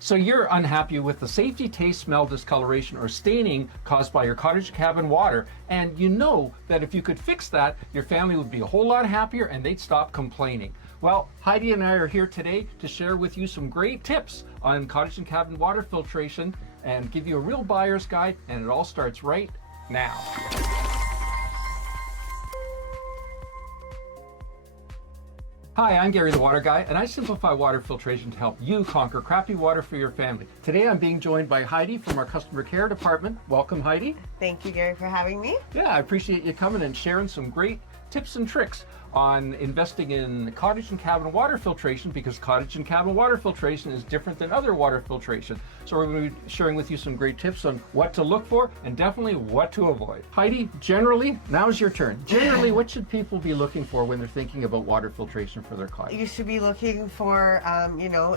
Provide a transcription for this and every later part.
So you're unhappy with the safety, taste, smell, discoloration, or staining caused by your cottage cabin water, and you know that if you could fix that, your family would be a whole lot happier and they'd stop complaining. Well, Heidi and I are here today to share with you some great tips on cottage and cabin water filtration and give you a real buyer's guide, and it all starts right now. Hi, I'm Gary the Water Guy, and I simplify water filtration to help you conquer crappy water for your family. Today I'm being joined by Heidi from our customer care department. Welcome, Heidi. Thank you, Gary, for having me. Yeah, I appreciate you coming and sharing some great tips and tricks on investing in cottage and cabin water filtration, because cottage and cabin water filtration is different than other water filtration. So we're going to be sharing with you some great tips on what to look for and definitely what to avoid. Heidi, generally, now's your turn. Generally, what should people be looking for when they're thinking about water filtration for their cottage? You should be looking for,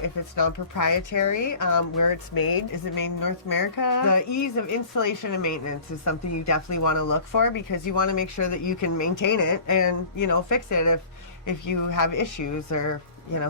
if it's non-proprietary, where it's made. Is it made in North America? The ease of installation and maintenance is something you definitely want to look for, because you want to make sure that you can maintain it and, fix it if you have issues or,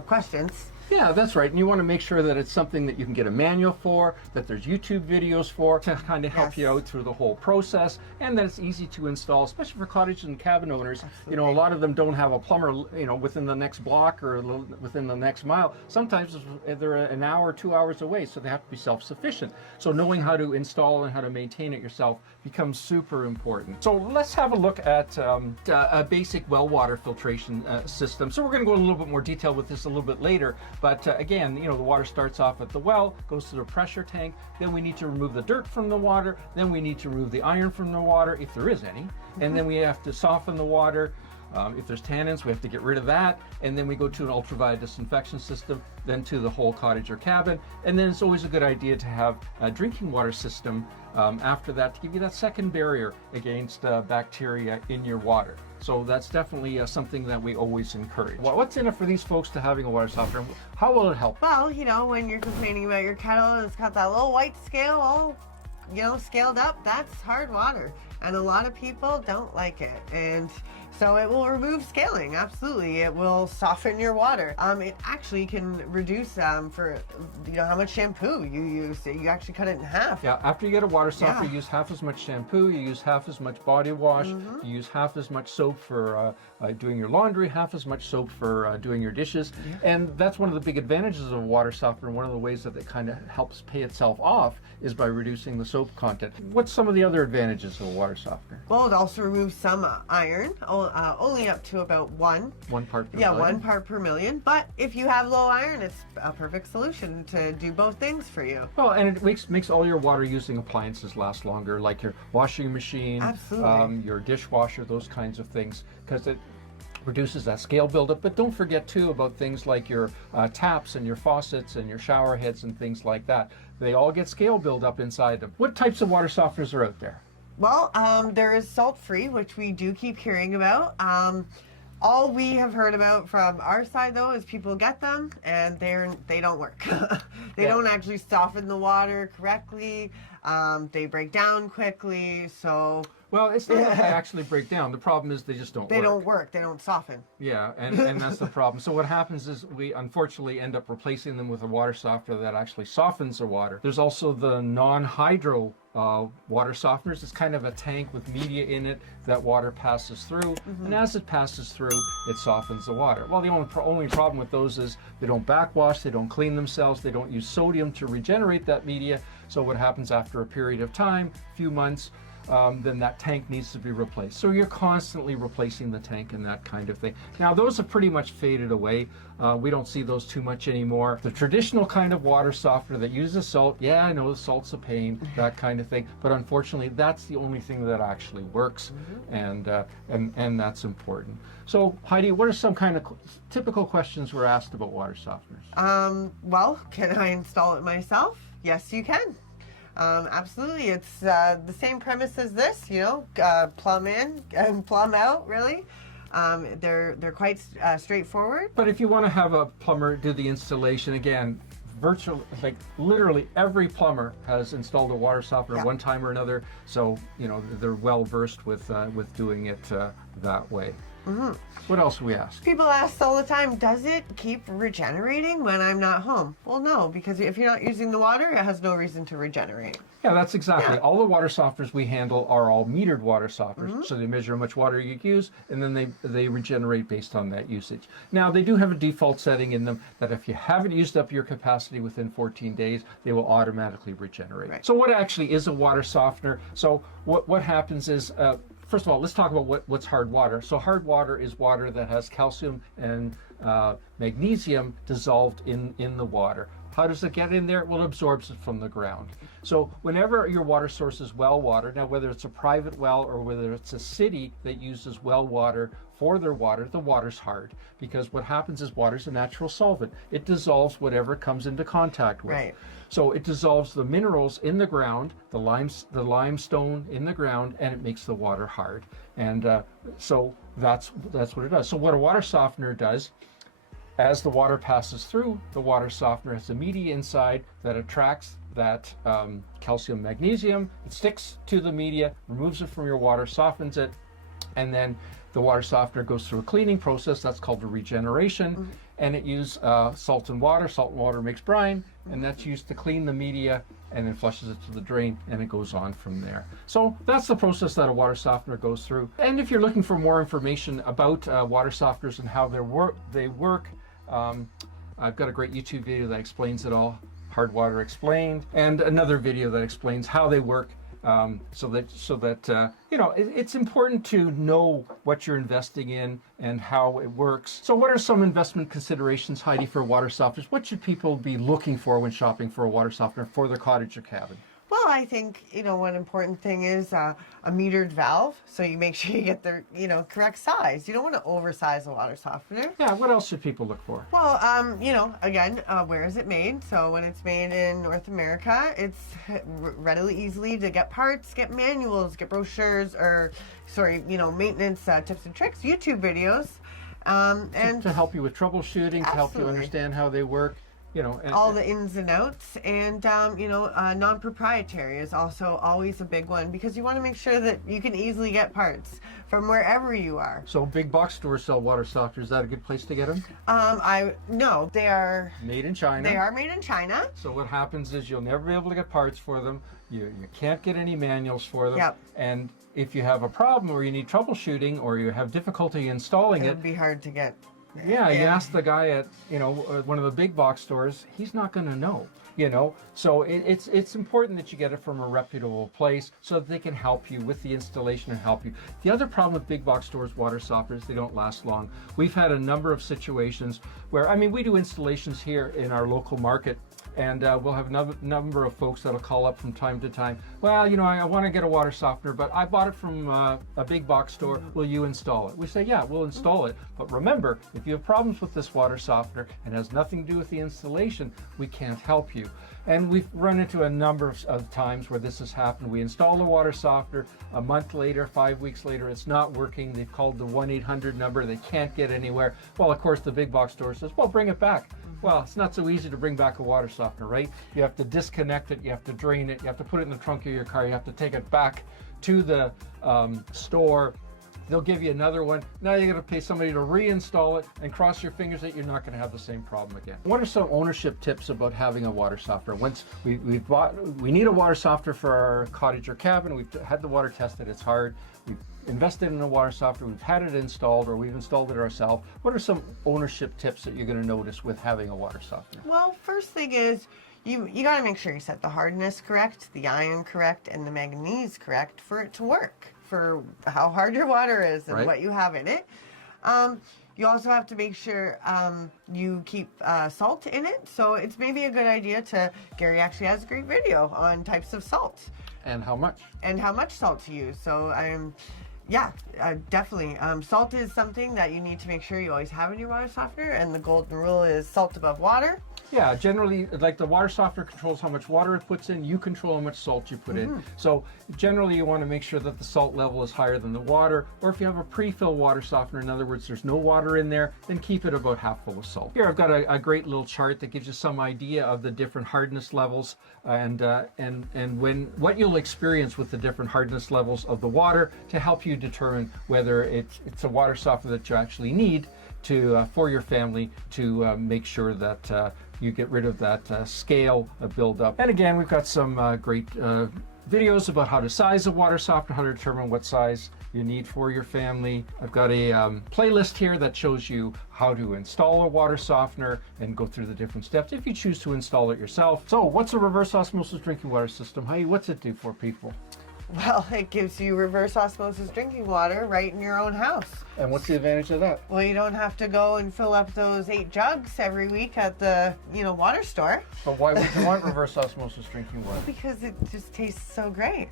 questions. Yeah, that's right. And you want to make sure that it's something that you can get a manual for, that there's YouTube videos for to kind of help you out through the whole process, and that it's easy to install, especially for cottage and cabin owners. Absolutely. A lot of them don't have a plumber, within the next block or within the next mile. Sometimes they're an hour, 2 hours away, so they have to be self-sufficient. So knowing how to install and how to maintain it yourself becomes super important. So let's have a look at a basic well water filtration system. So we're going to go in a little bit more detail with this a little bit later. But again, the water starts off at the well, goes to the pressure tank, then we need to remove the dirt from the water, then we need to remove the iron from the water, if there is any, and then we have to soften the water. If there's tannins, we have to get rid of that, and then we go to an ultraviolet disinfection system, then to the whole cottage or cabin, and then it's always a good idea to have a drinking water system after that to give you that second barrier against bacteria in your water. So that's definitely something that we always encourage. Well, what's in it for these folks to having a water softener? How will it help? Well, when you're complaining about your kettle and it's got that little white scale all, scaled up, that's hard water. And a lot of people don't like it. And so it will remove scaling, absolutely. It will soften your water. It actually can reduce for how much shampoo you use. You actually cut it in half. Yeah, after you get a water softener, you use half as much shampoo, you use half as much body wash, you use half as much soap for doing your laundry, half as much soap for doing your dishes. Yeah. And that's one of the big advantages of a water softener. One of the ways that it kind of helps pay itself off is by reducing the soap content. What's some of the other advantages of a water softener? Well, it also removes some iron, only up to about 1 part per million. 1 part per million. But if you have low iron, it's a perfect solution to do both things for you. Well, and it makes all your water using appliances last longer, like your washing machine, your dishwasher, those kinds of things, because it reduces that scale buildup. But don't forget too about things like your taps and your faucets and your shower heads and things like that. They all get scale buildup inside them. What types of water softeners are out there? Well, there is salt-free, which we do keep hearing about. All we have heard about from our side, though, is people get them and they don't work. They don't actually soften the water correctly. They break down quickly. So well, it's not that they actually break down. The problem is they just don't work. They don't work. They don't soften. Yeah, and that's the problem. So what happens is we unfortunately end up replacing them with a water softener that actually softens the water. There's also the non-hydro water softeners. It's kind of a tank with media in it that water passes through, and as it passes through, it softens the water. Well, the only problem with those is they don't backwash, they don't clean themselves, they don't use sodium to regenerate that media. So what happens after a period of time, a few months, then that tank needs to be replaced. So you're constantly replacing the tank and that kind of thing. Now those have pretty much faded away. We don't see those too much anymore. The traditional kind of water softener that uses salt, yeah, I know the salt's a pain, that kind of thing, but unfortunately that's the only thing that actually works, and that's important. So Heidi, what are some kind of typical questions we're asked about water softeners? Well, can I install it myself? Yes, you can. Absolutely. It's the same premise as this, plumb in and plumb out, really. They're quite straightforward. But if you want to have a plumber do the installation, again, virtually, like literally every plumber has installed a water softener one time or another, so they're well versed with doing it that way. What else do we ask? People ask all the time, does it keep regenerating when I'm not home? Well, no, because if you're not using the water, it has no reason to regenerate. Yeah, that's exactly. Yeah. All the water softeners we handle are all metered water softeners. So they measure how much water you use, and then they regenerate based on that usage. Now, they do have a default setting in them that if you haven't used up your capacity within 14 days, they will automatically regenerate. Right. So what actually is a water softener? So what happens is, first of all, let's talk about what's hard water. So hard water is water that has calcium and magnesium dissolved in the water. How does it get in there? Well, it absorbs it from the ground. So whenever your water source is well water, now whether it's a private well or whether it's a city that uses well water for their water, the water's hard. Because what happens is water's a natural solvent. It dissolves whatever it comes into contact with. Right. So it dissolves the minerals in the ground, the limestone in the ground, and it makes the water hard. And so that's what it does. So what a water softener does, as the water passes through, the water softener has a media inside that attracts that calcium magnesium. It sticks to the media, removes it from your water, softens it, and then the water softener goes through a cleaning process. That's called the regeneration. And it uses salt and water. Salt and water makes brine, and that's used to clean the media and then flushes it to the drain, and it goes on from there. So that's the process that a water softener goes through. And if you're looking for more information about water softeners and how they work, I've got a great YouTube video that explains it all, Hard Water Explained, and another video that explains how they work. So that you know, it's important to know what you're investing in and how it works. So what are some investment considerations, Heidi, for water softeners? What should people be looking for when shopping for a water softener for their cottage or cabin? Well, I think, one important thing is a metered valve. So you make sure you get the, correct size. You don't want to oversize a water softener. Yeah, what else should people look for? Well, again, where is it made? So when it's made in North America, it's readily easily to get parts, get manuals, get brochures, or, maintenance tips and tricks, YouTube videos. And to help you with troubleshooting, to help you understand how they work. All the ins and outs, and non-proprietary is also always a big one, because you want to make sure that you can easily get parts from wherever you are. So big box stores sell water softeners. Is that a good place to get them? No, they are made in China. They are made in China. So what happens is you'll never be able to get parts for them. You can't get any manuals for them. Yep. And if you have a problem or you need troubleshooting or you have difficulty installing It'd be hard to get. Yeah, you ask the guy at one of the big box stores, he's not going to know. So it's important that you get it from a reputable place so that they can help you with the installation and help you. The other problem with big box stores water softeners, they don't last long. We've had a number of situations where, we do installations here in our local market, and we'll have a number of folks that'll call up from time to time. Well, I want to get a water softener, but I bought it from a big box store. Will you install it? We say, yeah, we'll install it. But remember, if you have problems with this water softener and has nothing to do with the installation, we can't help you. And we've run into a number of times where this has happened. We install the water softener, a month later, 5 weeks later, it's not working. They've called the 1-800 number. They can't get anywhere. Well, of course, the big box store says, well, bring it back. Well, it's not so easy to bring back a water softener, right? You have to disconnect it, you have to drain it, you have to put it in the trunk of your car, you have to take it back to the store. They'll give you another one. Now you're going to pay somebody to reinstall it, and cross your fingers that you're not going to have the same problem again. What are some ownership tips about having a water softener? Once we need a water softener for our cottage or cabin. We've had the water tested. It's hard. We've invested in a water softener. We've had it installed, or we've installed it ourselves. What are some ownership tips that you're going to notice with having a water softener? Well, first thing is, you got to make sure you set the hardness correct, the ion correct, and the manganese correct for it to work, for how hard your water is and what you have in it. You also have to make sure you keep salt in it. So it's maybe a good idea Gary actually has a great video on types of salt. And how much? And how much salt to use. So definitely. Salt is something that you need to make sure you always have in your water softener, and the golden rule is salt above water. Yeah, generally, like the water softener controls how much water it puts in, you control how much salt you put in. So generally you want to make sure that the salt level is higher than the water, or if you have a pre-fill water softener, in other words, there's no water in there, then keep it about half full of salt. Here I've got a great little chart that gives you some idea of the different hardness levels and what you'll experience with the different hardness levels of the water to help you determine whether it's a water softener that you actually need to for your family to make sure that you get rid of that scale buildup. And again, we've got some great videos about how to size a water softener, how to determine what size you need for your family. I've got a playlist here that shows you how to install a water softener and go through the different steps if you choose to install it yourself. So what's a reverse osmosis drinking water system? Heidi, what's it do for people? Well, it gives you reverse osmosis drinking water right in your own house. And what's the advantage of that? Well, you don't have to go and fill up those 8 jugs every week at the, water store. But why would you want reverse osmosis drinking water? Because it just tastes so great.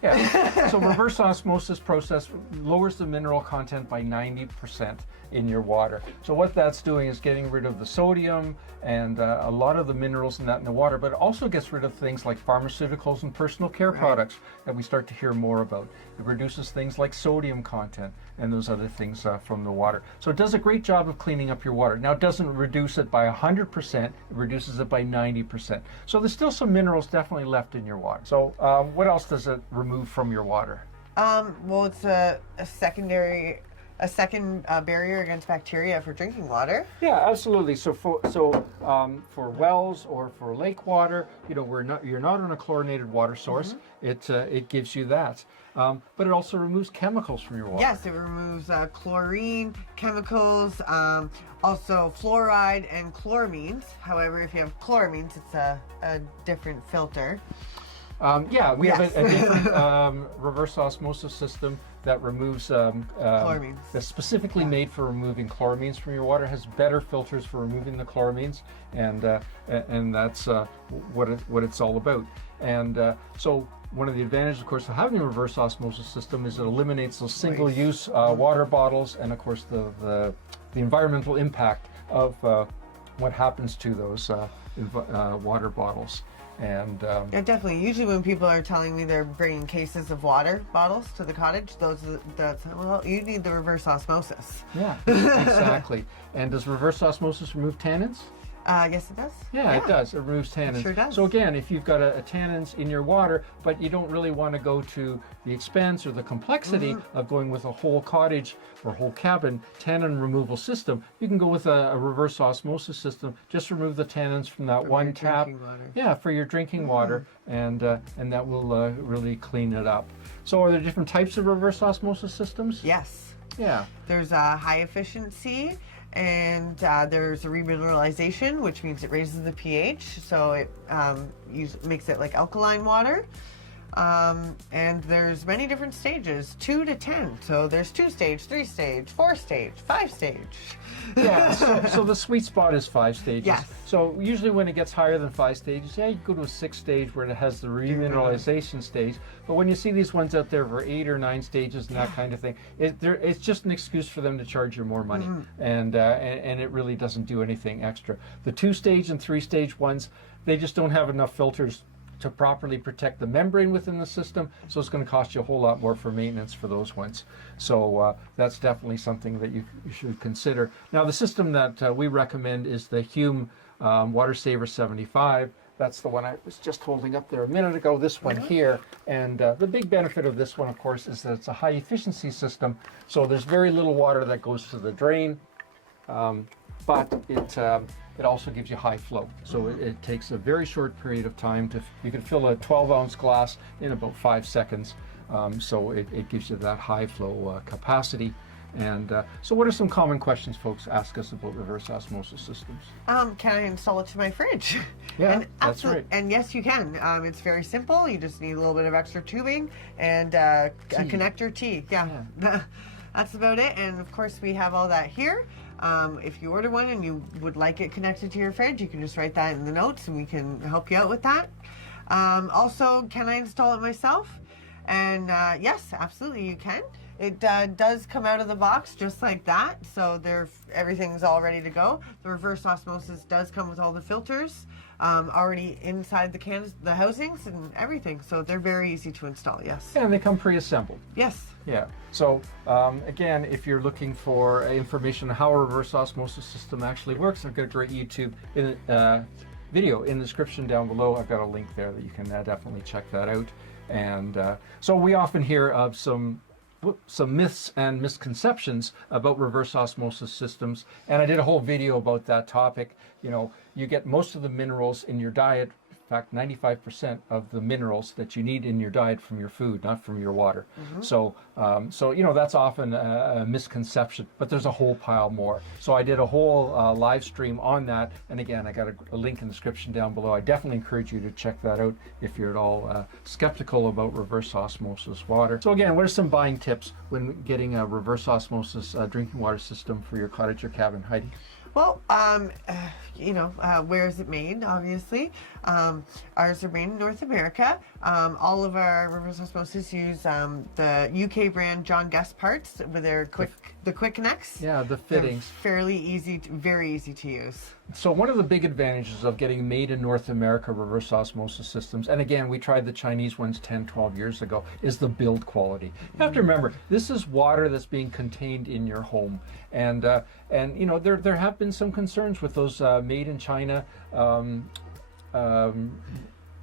Yeah, so reverse osmosis process lowers the mineral content by 90% in your water. So what that's doing is getting rid of the sodium and a lot of the minerals in the water, but it also gets rid of things like pharmaceuticals and personal care products that we start to hear more about. It reduces things like sodium content and those other things from the water. So it does a great job of cleaning up your water. Now, it doesn't reduce it by 100%, it reduces it by 90%. So there's still some minerals definitely left in your water. So what else does it remove from your water? Well, it's a second barrier against bacteria for drinking water. Yeah, absolutely. So for wells or for lake water, you're not on a chlorinated water source. It gives you that. But it also removes chemicals from your water. Yes, it removes chlorine, chemicals, also fluoride and chloramines. However, if you have chloramines, it's a different filter. We have a different reverse osmosis system that removes chloramines. That's specifically made for removing chloramines from your water. It has better filters for removing the chloramines, and that's what it's all about. And so one of the advantages, of course, of having a reverse osmosis system is it eliminates those single-use water bottles, and of course the environmental impact of what happens to those water bottles. And yeah, definitely. Usually when people are telling me they're bringing cases of water bottles to the cottage, you need the reverse osmosis. Yeah, exactly. And does reverse osmosis remove tannins? Yes, it does. Yeah, it does. It removes tannins. It sure does. So again, if you've got a tannins in your water, but you don't really want to go to the expense or the complexity of going with a whole cottage or whole cabin tannin removal system, you can go with a reverse osmosis system. Just remove the tannins from that one tap. Yeah, for your drinking water, and that will really clean it up. So are there different types of reverse osmosis systems? Yes. Yeah. There's a high efficiency. And there's a remineralization, which means it raises the pH, so it makes it like alkaline water. And there's many different stages, 2 to 10. So there's 2-stage, 3-stage, 4-stage, 5-stage. Yeah, so the sweet spot is 5 stages. Yes. So usually when it gets higher than 5 stages, you go to a 6th stage where it has the remineralization stage. But when you see these ones out there for 8 or 9 stages and that kind of thing, it's just an excuse for them to charge you more money, and it really doesn't do anything extra. The 2-stage and 3-stage ones, they just don't have enough filters to properly protect the membrane within the system, so it's going to cost you a whole lot more for maintenance for those ones. So that's definitely something that you should consider. Now, the system that we recommend is the Hume Water Saver 75. That's the one I was just holding up there a minute ago, this one here. And the big benefit of this one, of course, is that it's a high efficiency system, so there's very little water that goes to the drain, but it also gives you high flow. So it takes a very short period of time you can fill a 12-ounce glass in about 5 seconds. So it gives you that high flow capacity. And so what are some common questions folks ask us about reverse osmosis systems? Can I install it to my fridge? Yeah, that's right. And yes, you can. It's very simple. You just need a little bit of extra tubing and a connector T. Yeah. That's about it. And of course, we have all that here. If you order one and you would like it connected to your fridge, you can just write that in the notes and we can help you out with that. Also, can I install it myself? And yes, absolutely you can. It does come out of the box just like that, so everything's all ready to go. The reverse osmosis does come with all the filters already inside the housings and everything, so they're very easy to install, yes. Yeah, and they come pre-assembled. Yes. Yeah, so again, if you're looking for information on how a reverse osmosis system actually works, I've got a great YouTube video in the description down below. I've got a link there that you can definitely check that out. And so we often hear of some some myths and misconceptions about reverse osmosis systems, and I did a whole video about that topic. You know, you get most of the minerals in your diet. In fact, 95% of the minerals that you need in your diet from your food, not from your water. So, you know, that's often a misconception, but there's a whole pile more. So I did a whole live stream on that, and again, I got a link in the description down below. I definitely encourage you to check that out if you're at all skeptical about reverse osmosis water. So again, what are some buying tips when getting a reverse osmosis drinking water system for your cottage or cabin, Heidi? Well, you know, where is it made? Obviously, ours are made in North America. All of our reverse osmosis use the UK brand John Guest parts with their the quick connects. Yeah, the fittings. They're fairly easy, very easy to use. So one of the big advantages of getting made in North America reverse osmosis systems, and again, we tried the Chinese ones 10, 12 years ago, is the build quality. You have to remember, this is water that's being contained in your home. And you know, there have been some concerns with those made in China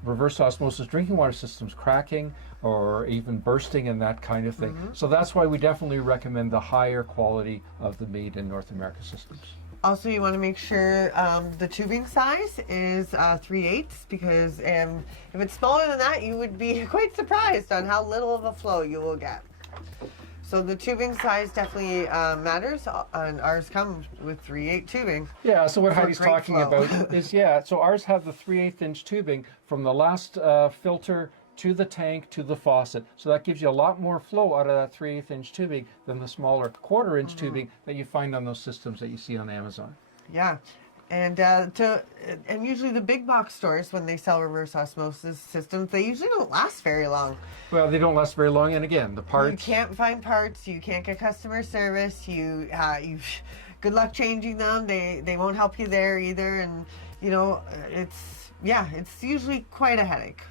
reverse osmosis drinking water systems cracking or even bursting and that kind of thing. So that's why we definitely recommend the higher quality of the made in North America systems. Also, you want to make sure the tubing size is 3/8, because if it's smaller than that, you would be quite surprised on how little of a flow you will get. So the tubing size definitely matters, and ours comes with 3/8 tubing. Yeah, so what Heidi's talking flow. about is, yeah, so ours have the 3/8 inch tubing from the last filter to the tank to the faucet. So that gives you a lot more flow out of that 3/8 inch tubing than the smaller 1/4 inch tubing that you find on those systems that you see on Amazon. Yeah. And usually the big box stores, when they sell reverse osmosis systems, they usually don't last very long. Well, they don't last very long, and again, the parts. You can't find parts. You can't get customer service. You good luck changing them. They won't help you there either. And you know, it's usually quite a headache.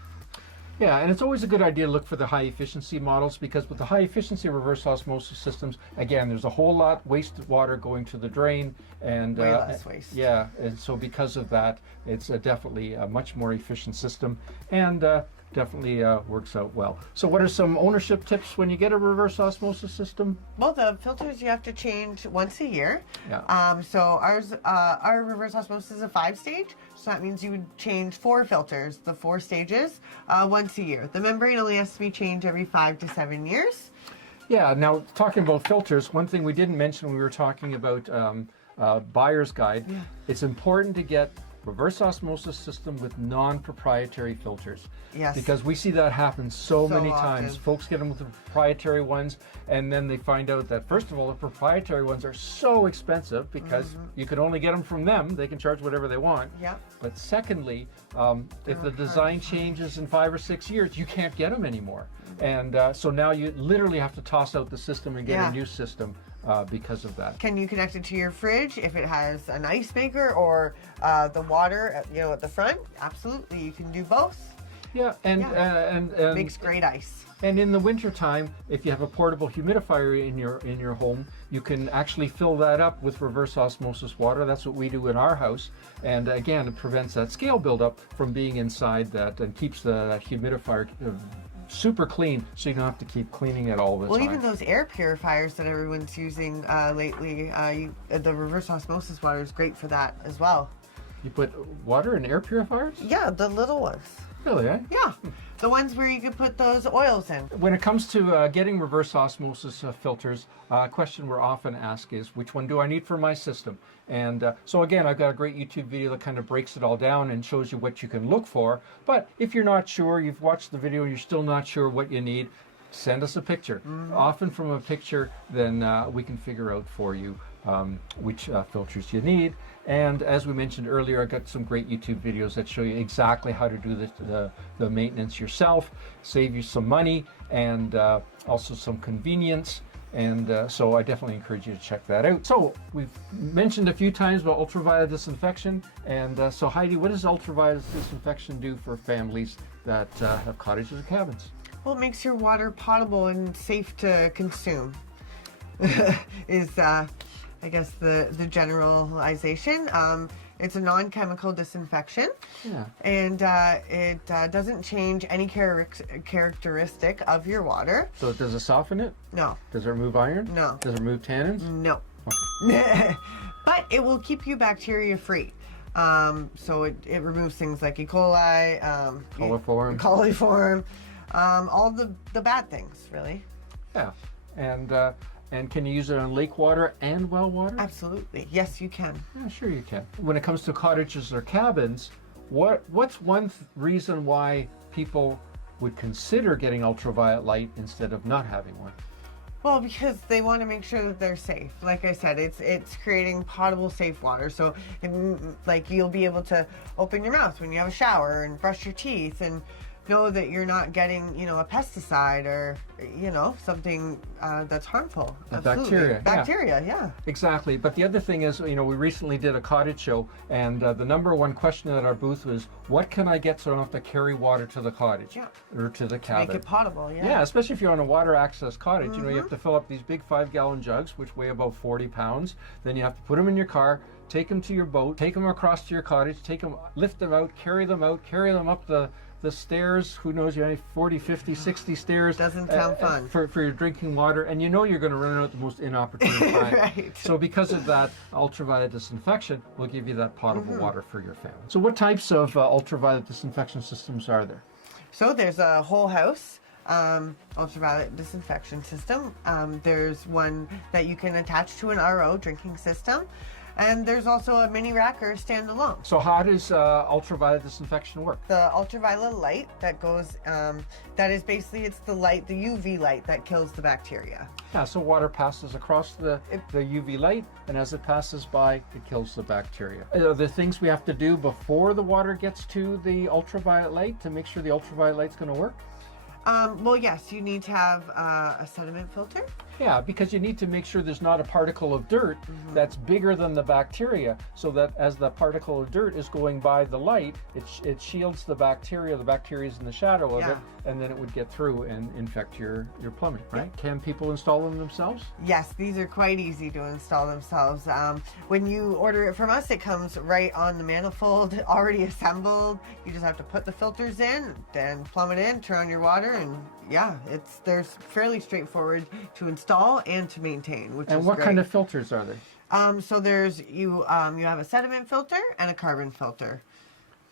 Yeah, and it's always a good idea to look for the high efficiency models, because with the high efficiency reverse osmosis systems, again, there's a whole lot wastewater going to the drain, and Way less waste. Yeah, and so because of that, it's definitely a much more efficient system, and definitely works out well. So what are some ownership tips when you get a reverse osmosis system? Well, the filters you have to change once a year. Yeah. So our reverse osmosis is a 5-stage. So that means you would change 4 filters, the 4 stages, once a year. The membrane only has to be changed every 5 to 7 years. Yeah, now talking about filters, one thing we didn't mention when we were talking about buyer's guide, it's important to get reverse osmosis system with non-proprietary filters. Yes. Because we see that happen so many often. times. Folks get them with the proprietary ones, and then they find out that, first of all, the proprietary ones are so expensive because you can only get them from them. They can charge whatever they want. Yeah. But secondly, if the design changes in 5 or 6 years, you can't get them anymore. And so now you literally have to toss out the system and get a new system. Because of that. Can you connect it to your fridge if it has an ice maker or the water at the front? Absolutely, you can do both. Yeah, and Makes great ice. And in the winter time, if you have a portable humidifier in your home, you can actually fill that up with reverse osmosis water. That's what we do in our house. And again, it prevents that scale buildup from being inside that, and keeps that humidifier super clean, so you don't have to keep cleaning it all the time. Well, even those air purifiers that everyone's using lately, the reverse osmosis water is great for that as well. You put water in air purifiers? Yeah, the little ones. Really, eh? Yeah, the ones where you can put those oils in. When it comes to getting reverse osmosis filters, a question we're often asked is, which one do I need for my system? And so again, I've got a great YouTube video that kind of breaks it all down and shows you what you can look for. But if you're not sure, you've watched the video and you're still not sure what you need, send us a picture. Often from a picture, then we can figure out for you which filters you need. And as we mentioned earlier, I got some great YouTube videos that show you exactly how to do the maintenance yourself, save you some money, and also some convenience. And so I definitely encourage you to check that out. So we've mentioned a few times about ultraviolet disinfection. And so Heidi, what does ultraviolet disinfection do for families that have cottages or cabins? Well, it makes your water potable and safe to consume. Is I guess the generalization. It's a non-chemical disinfection. Yeah. And it doesn't change any characteristic of your water. So does it soften it? No. Does it remove iron? No. Does it remove tannins? No. But it will keep you bacteria free. So it removes things like E. coli, coliform, all the bad things, really. Yeah. And can you use it on lake water and well water? Absolutely. Yes, you can. Yeah, sure you can. When it comes to cottages or cabins, what's one reason why people would consider getting ultraviolet light instead of not having one? Well, because they want to make sure that they're safe. Like I said, it's creating potable, safe water. So, like, you'll be able to open your mouth when you have a shower and brush your teeth and know that you're not getting, a pesticide or, something that's harmful. Bacteria. Bacteria, yeah. Exactly. But the other thing is, we recently did a cottage show, and the number one question at our booth was, what can I get so I don't have to carry water to the cottage or to the cabin? Make it potable, yeah. Yeah, especially if you're on a water access cottage. You have to fill up these big 5-gallon jugs, which weigh about 40 pounds. Then you have to put them in your car, take them to your boat, take them across to your cottage, lift them out, carry them up the stairs. Who knows, you have 40, 50, 60 stairs. Doesn't sound fun. For your drinking water, and you're going to run out at the most inopportune time. Right. So because of that, ultraviolet disinfection will give you that potable water for your family. So what types of ultraviolet disinfection systems are there? So there's a whole house ultraviolet disinfection system. There's one that you can attach to an RO drinking system. And there's also a mini rack or standalone. So how does ultraviolet disinfection work? The ultraviolet light that goes, that is basically, it's the light, the UV light that kills the bacteria. Yeah, so water passes across the UV light, and as it passes by, it kills the bacteria. Are there things we have to do before the water gets to the ultraviolet light to make sure the ultraviolet light's going to work? Well, yes, you need to have a sediment filter. Yeah, because you need to make sure there's not a particle of dirt that's bigger than the bacteria, so that as the particle of dirt is going by the light, it shields the bacteria. The bacteria is in the shadow of it, and then it would get through and infect your plumbing, right? Yeah. Can people install them themselves? Yes, these are quite easy to install themselves. When you order it from us, it comes right on the manifold, already assembled. You just have to put the filters in, then plumb it in, turn on your water, and they're fairly straightforward to install and to maintain, which is great. And what kind of filters are there? So there's you have a sediment filter and a carbon filter.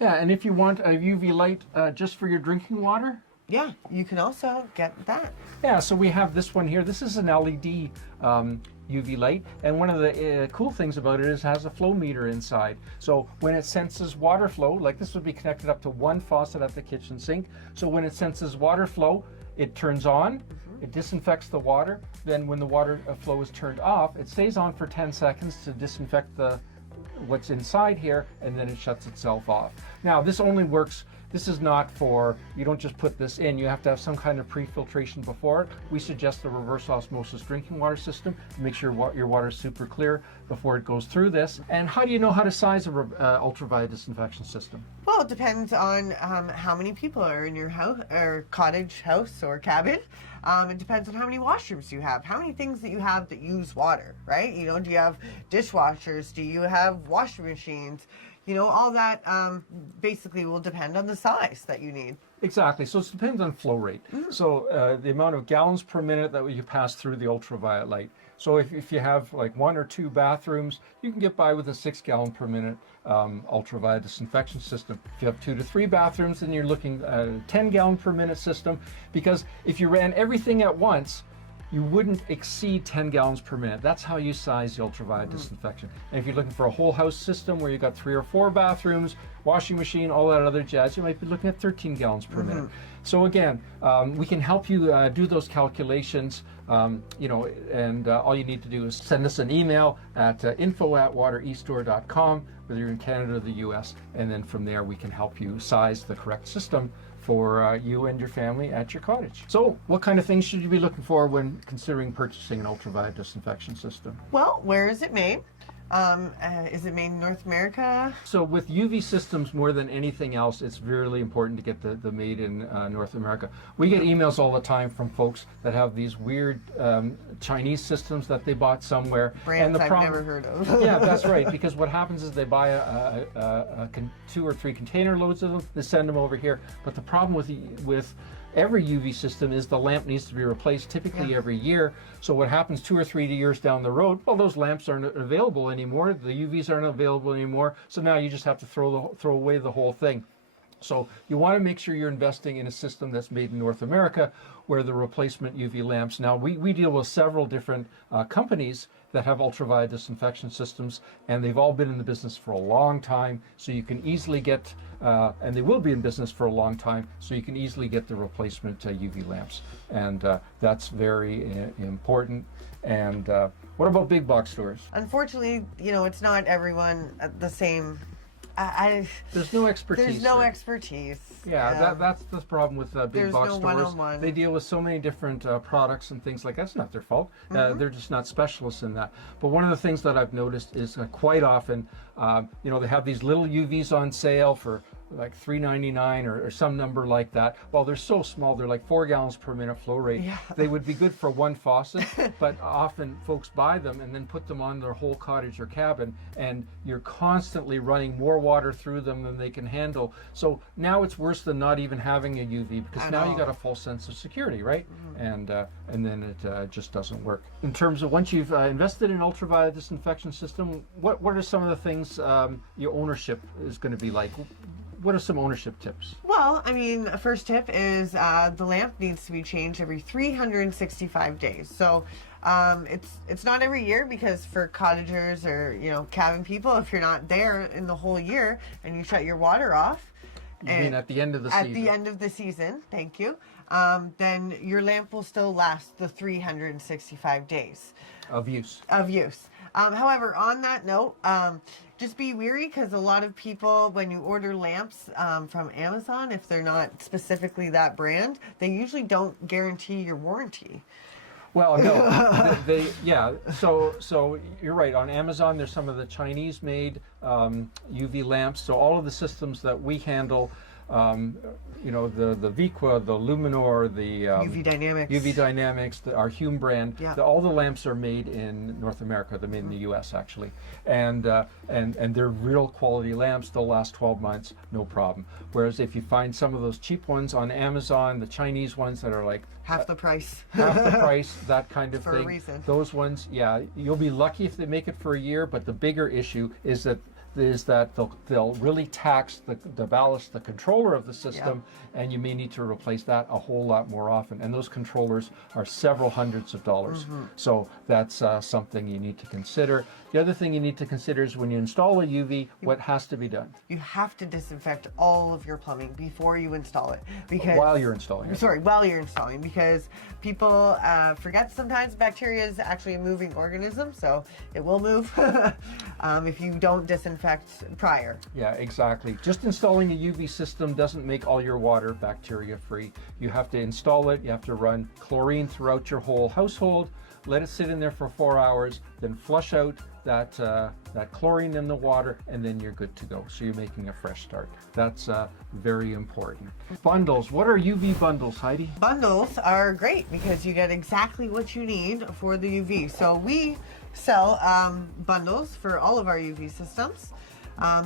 Yeah, and if you want a UV light just for your drinking water? Yeah, you can also get that. Yeah, so we have this one here. This is an LED UV light, and one of the cool things about it is it has a flow meter inside. So when it senses water flow, like this would be connected up to one faucet at the kitchen sink. So when it senses water flow, it turns on, it disinfects the water. Then when the water flow is turned off, it stays on for 10 seconds to disinfect what's inside here, and then it shuts itself off. Now this only works, this is not for, you don't just put this in, you have to have some kind of pre-filtration before it. We suggest a reverse osmosis drinking water system to make sure your water is super clear before it goes through this. And how do you know how to size a ultraviolet disinfection system? Well, it depends on how many people are in your house or cottage, house, or cabin. It depends on how many washrooms you have, how many things that you have that use water, right? Do you have dishwashers? Do you have washing machines? All that basically will depend on the size that you need. Exactly. So it depends on flow rate. So the amount of gallons per minute that you pass through the ultraviolet light. So if you have like 1 or 2 bathrooms, you can get by with a 6 gallon per minute ultraviolet disinfection system. If you have 2 to 3 bathrooms, then you're looking at a 10 gallon per minute system, because if you ran everything at once, you wouldn't exceed 10 gallons per minute. That's how you size the ultraviolet disinfection. And if you're looking for a whole house system where you've got 3 or 4 bathrooms, washing machine, all that other jazz, you might be looking at 13 gallons per minute. So again, we can help you do those calculations, and all you need to do is send us an email at info@watereStore.com, whether you're in Canada or the US, and then from there we can help you size the correct system for you and your family at your cottage. So what kind of things should you be looking for when considering purchasing an ultraviolet disinfection system? Well, where is it made? Is it made in North America? So with UV systems, more than anything else, it's really important to get the made in North America. We get emails all the time from folks that have these weird Chinese systems that they bought somewhere. Brands I've never heard of. Yeah, that's right. Because what happens is they buy 2 or 3 container loads of them, they send them over here. But the problem with every UV system is the lamp needs to be replaced typically every year. So what happens 2 or 3 years down the road, well, those lamps aren't available anymore. The UVs aren't available anymore. So now you just have to throw away the whole thing. So you want to make sure you're investing in a system that's made in North America, where the replacement UV lamps. Now we deal with several different companies that have ultraviolet disinfection systems, and they've all been in the business for a long time, so you can easily get, and they will be in business for a long time, so you can easily get the replacement UV lamps. And that's very important. And what about big box stores? Unfortunately, it's not everyone the same. There's no expertise. There's no there. expertise. Yeah, that's the problem with big There's box no stores. one-on-one. They deal with so many different products and things like that. That's not their fault. They're just not specialists in that. But one of the things that I've noticed is quite often, they have these little UVs on sale for like $3.99 or some number like that. Well, they're so small, they're like 4 gallons per minute flow rate. Yeah. They would be good for one faucet, but often folks buy them and then put them on their whole cottage or cabin, and you're constantly running more water through them than they can handle. So now it's worse than not even having a UV, because now you got a false sense of security, right? And then it just doesn't work. In terms of once you've invested in an ultraviolet disinfection system, what are some of the things your ownership is going to be like? What are some ownership tips? Well, first tip is the lamp needs to be changed every 365 days. So it's not every year, because for cottagers or cabin people, if you're not there in the whole year and you shut your water off, You mean at the end of the season? At the end of the season, thank you. Then your lamp will still last the 365 days Of use. However, on that note, just be weary, because a lot of people, when you order lamps from Amazon, if they're not specifically that brand, they usually don't guarantee your warranty. Well, no, So you're right. On Amazon, there's some of the Chinese-made UV lamps. So all of the systems that we handle, the Viqua, the Luminor, the UV Dynamics, our Hume brand, all the lamps are made in North America. They're made in the U.S. actually, and they're real quality lamps. They'll last 12 months, no problem. Whereas if you find some of those cheap ones on Amazon, the Chinese ones that are like half the price, that kind of for thing. a reason. Those ones, you'll be lucky if they make it for a year. But the bigger issue is that they'll really tax the ballast, the controller of the system, and you may need to replace that a whole lot more often. And those controllers are several hundreds of dollars. So that's something you need to consider. The other thing you need to consider is when you install a UV, what has to be done? You have to disinfect all of your plumbing before you install it. Because while you're installing it. Sorry, while you're installing, because people forget sometimes bacteria is actually a moving organism, so it will move if you don't disinfect prior. Yeah, exactly. Just installing a UV system doesn't make all your water bacteria free. You have to install it, you have to run chlorine throughout your whole household, let it sit in there for 4 hours, then flush out that chlorine in the water, and then you're good to go. So you're making a fresh start. That's very important. Bundles. What are UV bundles, Heidi? Bundles are great because you get exactly what you need for the UV. So we sell bundles for all of our UV systems.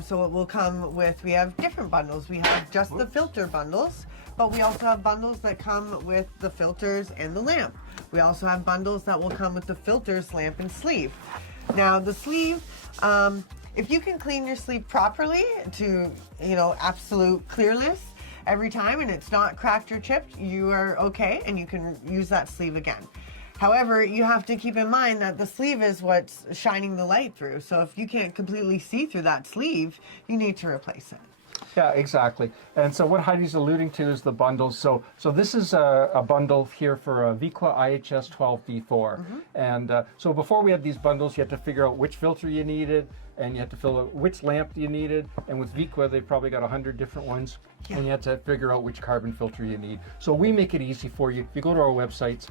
So it will come with, we have different bundles. We have just the filter bundles, but we also have bundles that come with the filters and the lamp. We also have bundles that will come with the filters, lamp, and sleeve. Now the sleeve, if you can clean your sleeve properly to, absolute clearness every time, and it's not cracked or chipped, you are okay, and you can use that sleeve again. However, you have to keep in mind that the sleeve is what's shining the light through. So if you can't completely see through that sleeve, you need to replace it. Yeah, exactly. And so what Heidi's alluding to is the bundles. So this is a bundle here for a Viqua IHS 12D4. And so before we had these bundles, you had to figure out which filter you needed, and you had to fill out which lamp you needed. And with Viqua, they've probably got 100 different ones. and you have to figure out which carbon filter you need. So we make it easy for you. If you go to our websites,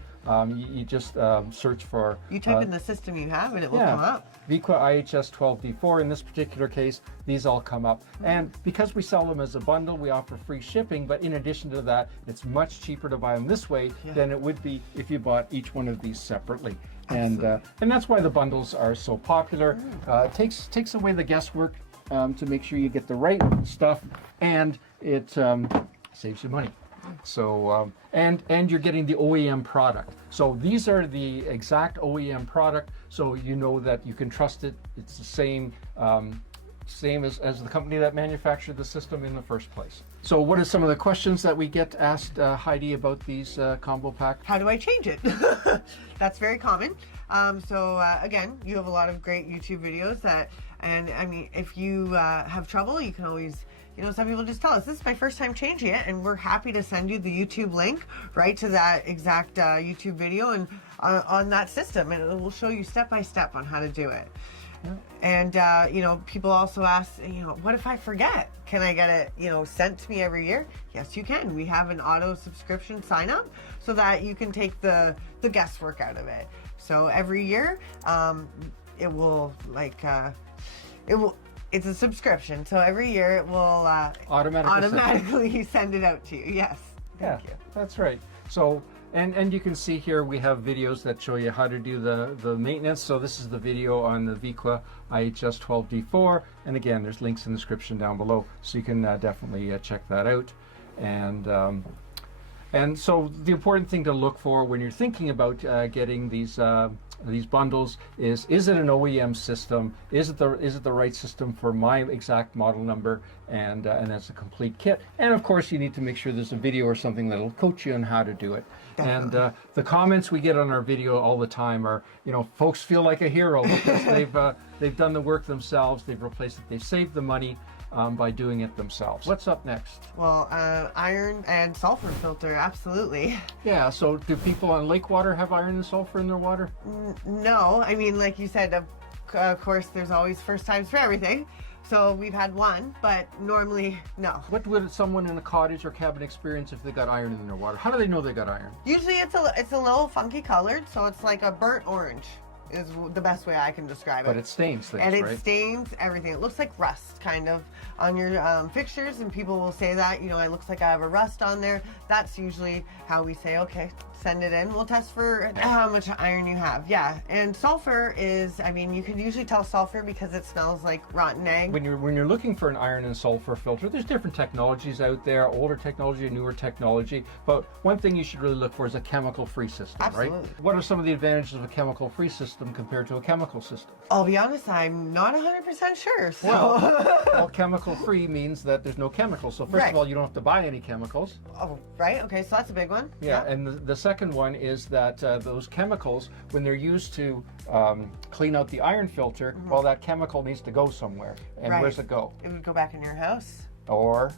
you just search for... You type in the system you have and it will come up. Viqua IHS 12D4. In this particular case, these all come up. And because we sell them as a bundle, we offer free shipping, but in addition to that, it's much cheaper to buy them this way than it would be if you bought each one of these separately. And that's why the bundles are so popular. It takes away the guesswork to make sure you get the right stuff, and it saves you money. So and you're getting the OEM product. So these are the exact OEM product, so you know that you can trust it. It's the same as the company that manufactured the system in the first place. So what are some of the questions that we get asked, Heidi, about these combo packs? How do I change it? That's very common. Again, you have a lot of great YouTube videos and I mean, if you have trouble, you can always, some people just tell us, this is my first time changing it, and we're happy to send you the YouTube link right to that exact YouTube video and on that system, and it will show you step by step on how to do it. And people also ask, what if I forget? Can I get it, sent to me every year? Yes, you can. We have an auto subscription sign up so that you can take the guesswork out of it. So every year, it will it's a subscription. So every year it will automatically send it out to you. Yes. Thank you. That's right. So and you can see here we have videos that show you how to do the maintenance. So this is the video on the Viqua IHS 12D4, and again, there's links in the description down below, so you can definitely check that out. And so the important thing to look for when you're thinking about getting these bundles is it an OEM system? Is it the right system for my exact model number? And that's a complete kit. And of course, you need to make sure there's a video or something that'll coach you on how to do it. And the comments we get on our video all the time are, folks feel like a hero because they've done the work themselves. They've replaced it. They've saved the money by doing it themselves. What's up next? Well, iron and sulfur filter, absolutely. Yeah, so do people on lake water have iron and sulfur in their water? No, I mean, like you said, of course, there's always first times for everything. So we've had one, but normally, no. What would someone in a cottage or cabin experience if they got iron in their water? How do they know they got iron? Usually it's a little funky colored, so it's like a burnt orange is the best way I can describe it. But it stains things, and it right? stains everything. It looks like rust, kind of, on your fixtures, and people will say that, it looks like I have a rust on there. That's usually how we say, okay, send it in. We'll test for how much iron you have. Yeah, and sulfur is, you can usually tell sulfur because it smells like rotten egg. When you're looking for an iron and sulfur filter, there's different technologies out there, older technology, newer technology, but one thing you should really look for is a chemical-free system, Absolutely. Right? What are some of the advantages of a chemical-free system compared to a chemical system? I'll be honest, I'm not 100% sure. So. Well, chemical-free means that there's no chemicals. So first of all, you don't have to buy any chemicals. Oh, right. Okay, so that's a big one. Yeah, and the second one is that those chemicals, when they're used to clean out the iron filter, well, that chemical needs to go somewhere. And where's it go? It would go back in your house. Or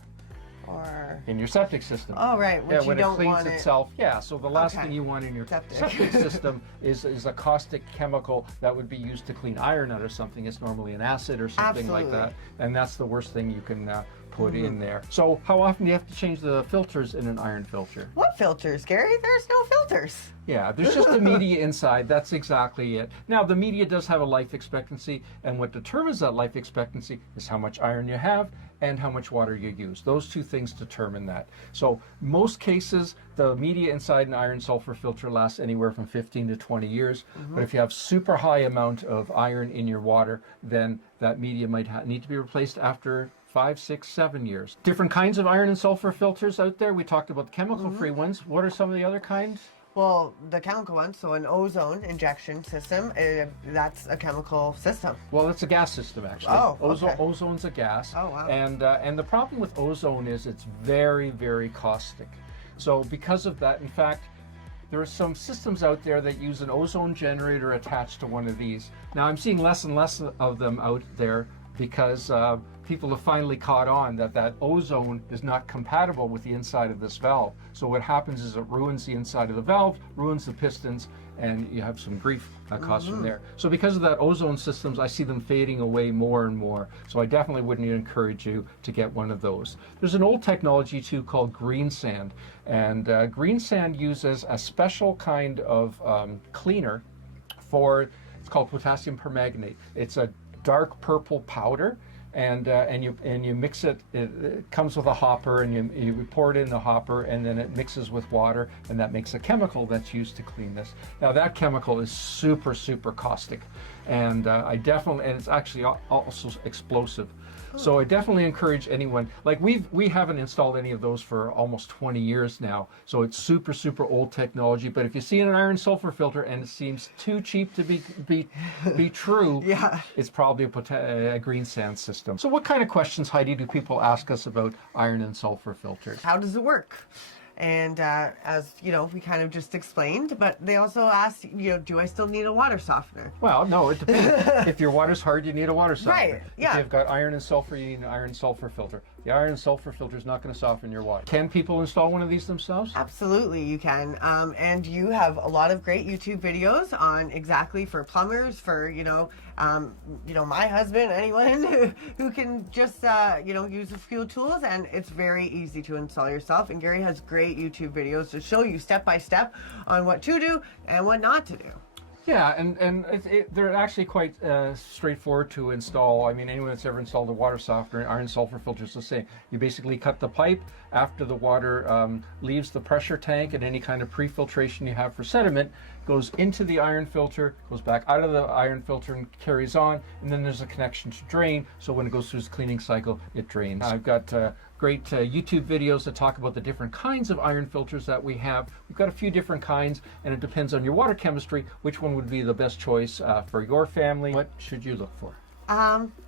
in your septic system. Oh, right. Which when you don't it cleans want itself. Yeah, so the last thing you want in your septic system is a caustic chemical that would be used to clean iron out of something. It's normally an acid or something like that. And that's the worst thing you can put in there. So how often do you have to change the filters in an iron filter? What filters, Gary? There's no filters. Yeah, there's just the media inside. That's exactly it. Now, the media does have a life expectancy, and what determines that life expectancy is how much iron you have and how much water you use. Those two things determine that. So most cases, the media inside an iron sulfur filter lasts anywhere from 15 to 20 years. But if you have super high amount of iron in your water, then that media might need to be replaced after 5, 6, 7 years. Different kinds of iron and sulfur filters out there. We talked about the chemical-free ones. What are some of the other kinds? Well, the chemical one, so an ozone injection system, that's a chemical system. Well, it's a gas system, actually. Oh, okay. Ozone's a gas. Oh, wow. And the problem with ozone is it's very, very caustic. So because of that, in fact, there are some systems out there that use an ozone generator attached to one of these. Now, I'm seeing less and less of them out there because people have finally caught on that that ozone is not compatible with the inside of this valve. So what happens is it ruins the inside of the valve, ruins the pistons, and you have some grief caused from there. So because of that ozone systems, I see them fading away more and more. So I definitely wouldn't encourage you to get one of those. There's an old technology too called green sand. And green sand uses a special kind of cleaner for, it's called potassium permanganate. It's a dark purple powder. And you mix it. It comes with a hopper, and you pour it in the hopper, and then it mixes with water, and that makes a chemical that's used to clean this. Now that chemical is super caustic, and and it's actually also explosive. So I definitely encourage anyone. Like we haven't installed any of those for almost 20 years now. So it's super old technology. But if you see an iron sulfur filter and it seems too cheap to be true, Yeah. it's probably a green sand system. So what kind of questions, Heidi, do people ask us about iron and sulfur filters? How does it work? And as you know, we kind of just explained, but they also asked, do I still need a water softener? Well, no, it depends. If your water's hard, you need a water softener. Right, yeah. If you've got iron and sulfur, you need an iron sulfur filter. The iron and sulfur filter is not going to soften your water. Can people install one of these themselves? Absolutely, you can. And you have a lot of great YouTube videos on exactly for plumbers, for my husband, anyone who can just use a few tools, and it's very easy to install yourself. And Gary has great YouTube videos to show you step by step on what to do and what not to do. Yeah, and they're actually quite straightforward to install. I mean, anyone that's ever installed a water softener, iron sulfur filter is the same. You basically cut the pipe after the water leaves the pressure tank, and any kind of pre-filtration you have for sediment goes into the iron filter, goes back out of the iron filter and carries on, and then there's a connection to drain, so when it goes through its cleaning cycle, it drains. I've got great YouTube videos that talk about the different kinds of iron filters that we have. We've got a few different kinds, and it depends on your water chemistry, which one would be the best choice for your family. What should you look for?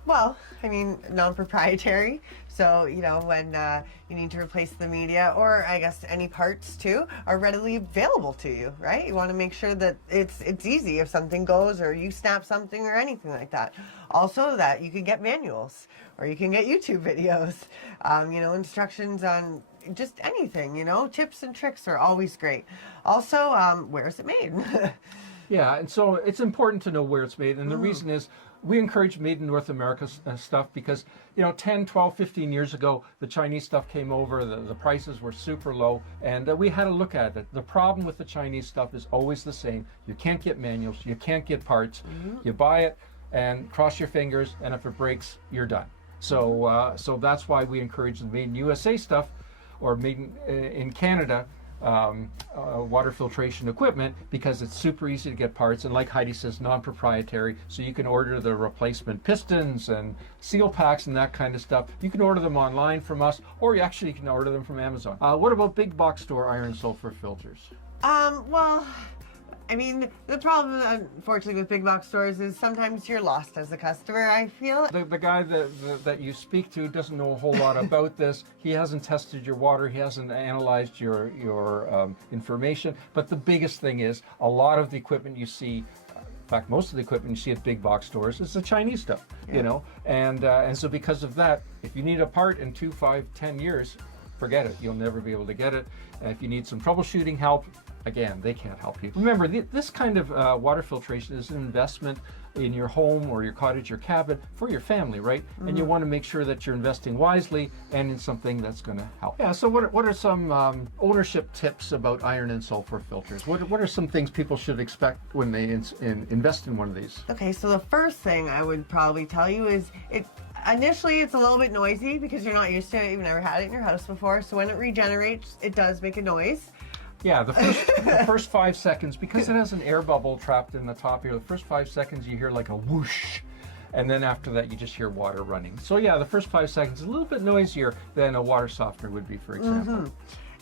Well, I mean, non-proprietary. So, when you need to replace the media, or I guess any parts too, are readily available to you, right? You want to make sure that it's easy if something goes or you snap something or anything like that. Also, that you can get manuals or you can get YouTube videos, instructions on just anything, tips and tricks are always great. Also, where is it made? Yeah, and so it's important to know where it's made, and the reason is we encourage made in North America stuff because, 10, 12, 15 years ago, the Chinese stuff came over, the prices were super low, and we had to look at it. The problem with the Chinese stuff is always the same. You can't get manuals, you can't get parts. You buy it and cross your fingers, and if it breaks, you're done. So that's why we encourage the made in USA stuff, or made in Canada, water filtration equipment, because it's super easy to get parts, and like Heidi says, non-proprietary, so you can order the replacement pistons and seal packs and that kind of stuff. You can order them online from us, or you actually can order them from Amazon. What about big box store iron sulfur filters? Well, I mean, the problem, unfortunately, with big box stores is sometimes you're lost as a customer, I feel. The guy that you speak to doesn't know a whole lot about this. He hasn't tested your water. He hasn't analyzed your information. But the biggest thing is, a lot of the equipment you see, in fact, most of the equipment you see at big box stores is the Chinese stuff, and so because of that, if you need a part in 2, 5, 10 years, forget it. You'll never be able to get it. And if you need some troubleshooting help, again, they can't help you. Remember, this kind of water filtration is an investment in your home or your cottage or cabin for your family, right? And you want to make sure that you're investing wisely and in something that's going to help. Yeah, so what are some ownership tips about iron and sulfur filters? What are some things people should expect when they invest in one of these? Okay, so the first thing I would probably tell you is initially it's a little bit noisy because you're not used to it. You've never had it in your house before. So when it regenerates, it does make a noise. Yeah, the first 5 seconds, because it has an air bubble trapped in the top here, the first 5 seconds you hear like a whoosh, and then after that you just hear water running. So yeah, the first 5 seconds is a little bit noisier than a water softener would be, for example.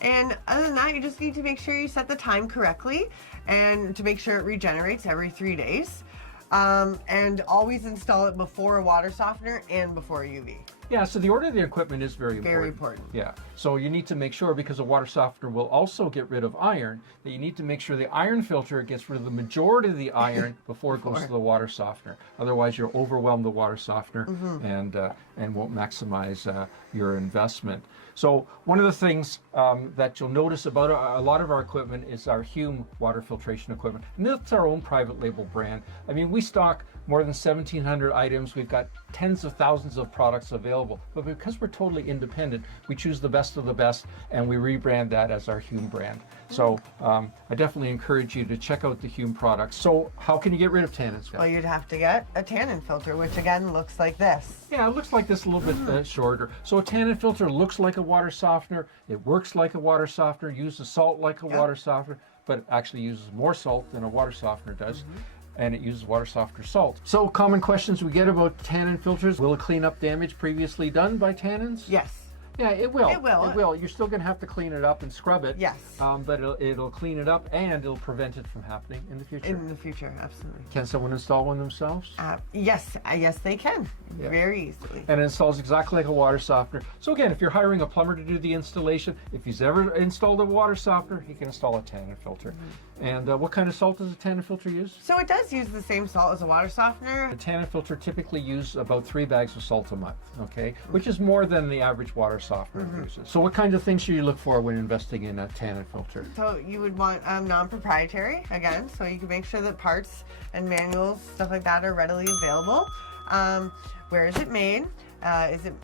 And other than that, you just need to make sure you set the time correctly and to make sure it regenerates every 3 days. And always install it before a water softener and before UV. Yeah, so the order of the equipment is very important. Very important. Yeah, so you need to make sure, because a water softener will also get rid of iron, that you need to make sure the iron filter gets rid of the majority of the iron before it goes to the water softener. Otherwise, you'll overwhelm the water softener and won't maximize your investment. So one of the things that you'll notice about a lot of our equipment is our Hume water filtration equipment. And that's our own private label brand. I mean, we stock more than 1,700 items. We've got tens of thousands of products available. But because we're totally independent, we choose the best of the best, and we rebrand that as our Hume brand. So I definitely encourage you to check out the Hume products. So how can you get rid of tannins? Well, you'd have to get a tannin filter, which again looks like this. Yeah, it looks like this a little bit shorter. So a tannin filter looks like a water softener. It works like a water softener, uses salt like a water softener, but it actually uses more salt than a water softener does. And it uses water softener salt. So common questions we get about tannin filters: will it clean up damage previously done by tannins? Yes. Yeah, it will. It will. It will. You're still going to have to clean it up and scrub it. Yes. But it'll clean it up, and it'll prevent it from happening in the future. In the future, absolutely. Can someone install one themselves? Yes, yes, they can. Yeah. Very easily. And it installs exactly like a water softener. So again, if you're hiring a plumber to do the installation, if he's ever installed a water softener, he can install a tannin filter. And what kind of salt does a tannin filter use? So it does use the same salt as a water softener. A tannin filter typically uses about 3 bags of salt a month, okay? Which is more than the average water softener uses. So what kinds of things should you look for when investing in a tannin filter? So you would want non-proprietary, again, so you can make sure that parts and manuals, stuff like that, are readily available. Where is it made? Is it,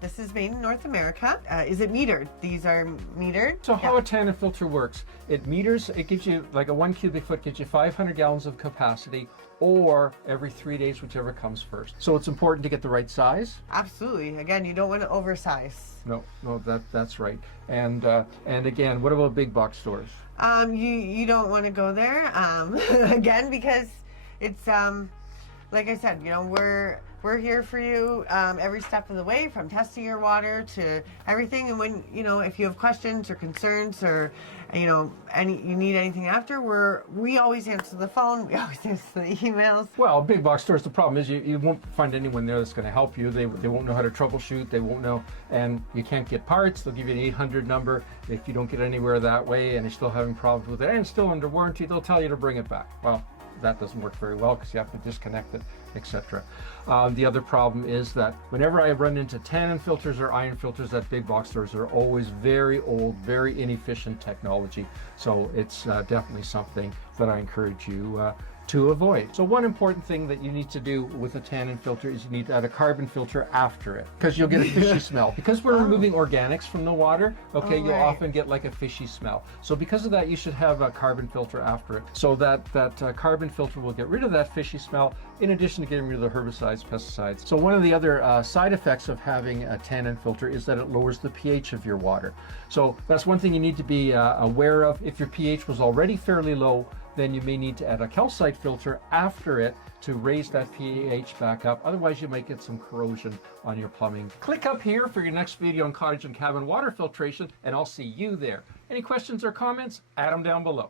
this is made in North America. Is it metered? These are metered. So how a tannin filter works, it meters, it gives you, like a 1 cubic foot gives you 500 gallons of capacity, or every 3 days, whichever comes first. So it's important to get the right size. Again, you don't want to oversize. No, that's right. And again, what about big box stores? You don't want to go there, again, because it's, like I said, we're here for you every step of the way, from testing your water to everything. And when, if you have questions or concerns, or, you need anything after, we always answer the phone. We always answer the emails. Well, big box stores, the problem is you won't find anyone there that's going to help you. They won't know how to troubleshoot. They won't know, and you can't get parts. They'll give you an 800 number. If you don't get anywhere that way and you're still having problems with it and still under warranty, they'll tell you to bring it back. Well, that doesn't work very well because you have to disconnect it, etc. The other problem is that whenever I run into tannin filters or iron filters at big box stores, they're always very old, very inefficient technology. So it's definitely something that I encourage you to avoid. So one important thing that you need to do with a tannin filter is you need to add a carbon filter after it, because you'll get a fishy smell. Because we're removing organics from the water, okay, you'll often get like a fishy smell. So because of that, you should have a carbon filter after it. So that carbon filter will get rid of that fishy smell, in addition to getting rid of the herbicides, pesticides. So one of the other side effects of having a tannin filter is that it lowers the pH of your water. So that's one thing you need to be aware of. If your pH was already fairly low, then you may need to add a calcite filter after it to raise that pH back up. Otherwise, you might get some corrosion on your plumbing. Click up here for your next video on cottage and cabin water filtration, and I'll see you there. Any questions or comments? Add them down below.